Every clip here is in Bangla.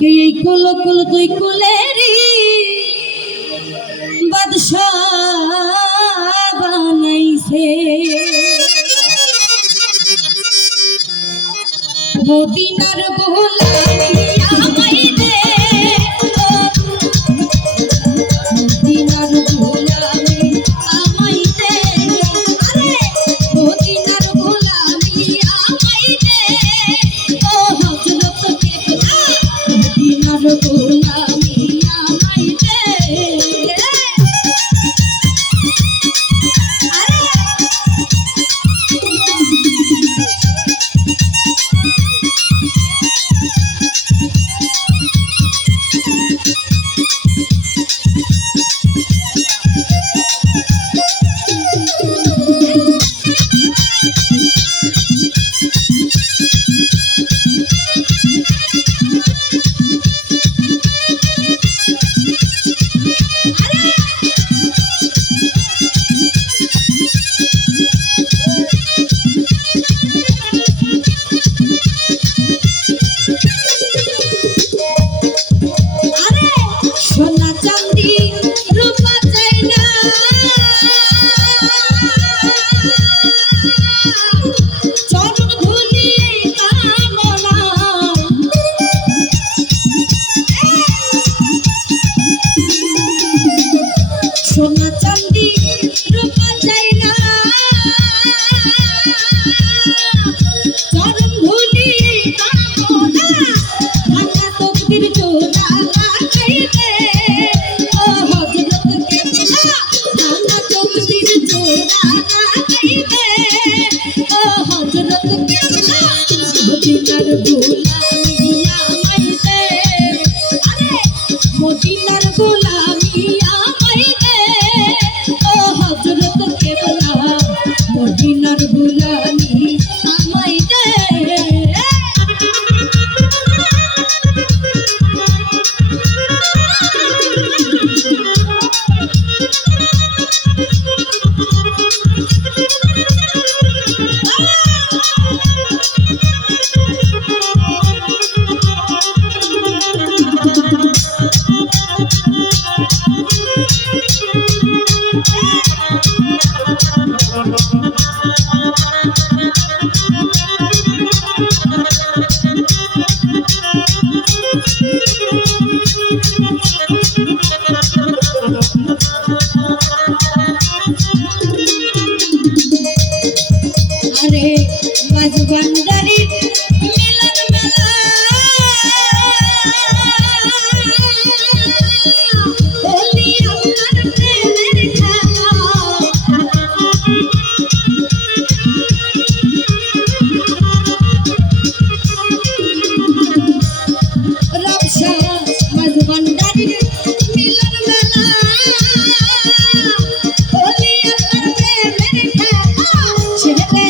আমাকে এই কুল কুল দুই কুলেরই বাদশাহ বানাইছে মদিনার গোলামি আমায় দে মদিনার গোলামি আমায় দে আরে মদিনার গোলামি আমায় দে ও হযরত কেবলা মদিনার গোলামি আমায় দে সোনা চাঁদি রূপা চাই না চরণ ধুলি কামনা সোনা চাঁদি রূপা চাই না চরণ ধুলি কামনা ভাঙা তকদির জোড়া লাগাইতে ও হযরত কেবলা ভাঙা তকদির জোড়া লাগাইতে ও হযরত কেবলা মদিনার গোলামি আমায় দে আরে মদিনার গোলামি আমায় দে ও হযরত কেবলা মদিনার গোলামি আমায় দে আরে মাঝ ভান্ডারি মিলন মেলা বলি আমার প্রেমের খেলা রবশা মাঝ ভান্ডারি মিলন মেলা বলি আমার প্রেমের খেলা ছেলে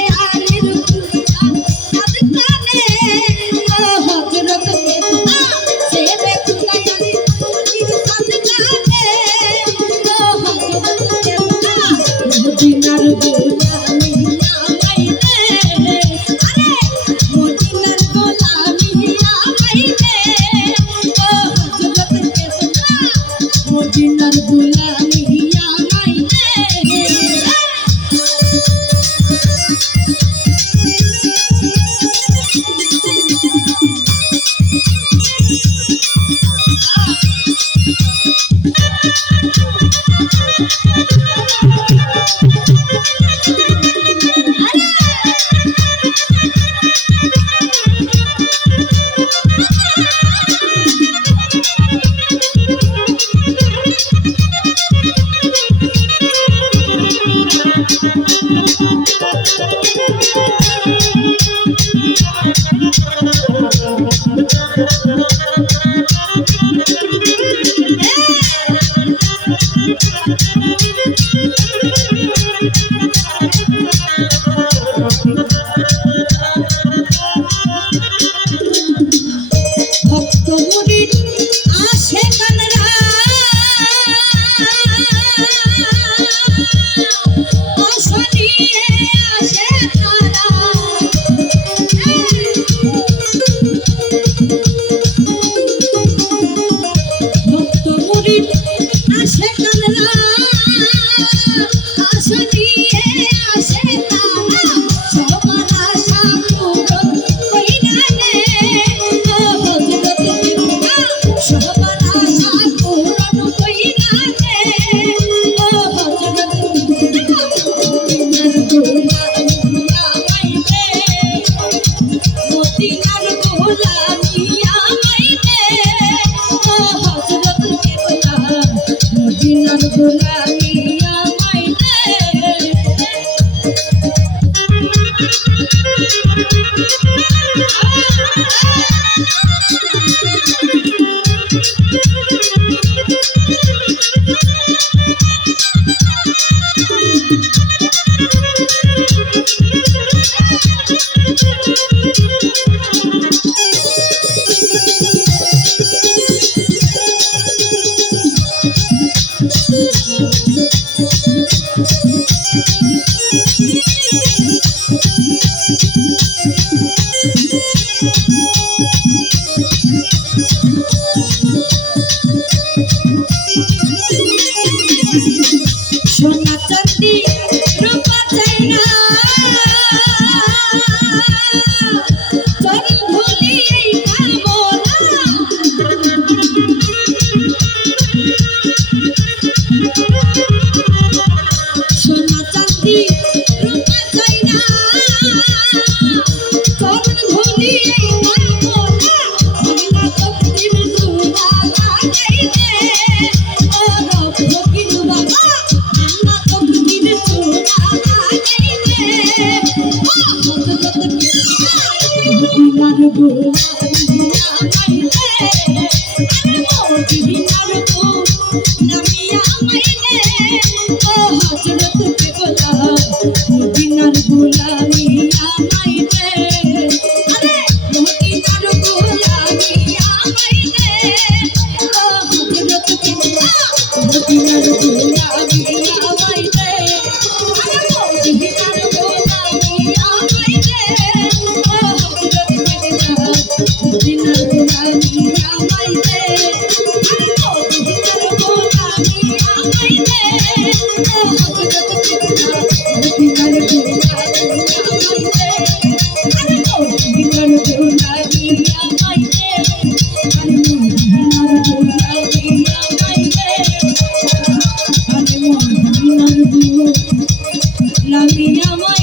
মদিনার গোলামি আমায় দে আরে মদিনার গোলামি আমায় দে ও হযরত কেবলা মদিনার গোলামি আমায় দে শুনিয়ে আসে তারা সবার আশা পূরণ কইরা নে ও হযরত বিনা সবার আশা পূরণ কইরা নে ও হযরত বিনা মদিনার গোলামি আমায় দে মদিনার গোলামি আমায় দে ও হযরত বিনা মদিনার গোলামি আমায় দে সোনা চাঁদি রূপা চাই না চরণ ধুলি এই কামনা সোনা চাঁদি রূপা চাই না চরণ ধুলি এই কামনা মহিলা তকদির দুরা লাগাই দে ও রব ফকির বাবা মদিনার গোলামি আমায় দে মদিনার গোলামি আমায় দে ও হযরত কেবলা মদিনার গোলামি আমায় দে আরে মদিনার গোলামি আমায় দে ও হযরত কেবলা মদিনার গোলামি আমায় দে আরে মদিনার গোলামি আমায় দে ও হযরত কেবলা মদিনার গোলামি আমায় দে আরে মদিনার গোলামি আমায় দে ও হযরত কেবলা মদিনার গোলামি আমায় দে আরে মদিনার গোলামি আমায় দে আরে মদিনার গোলামি আমায় দে আরে মদিনার গোলামি আমায়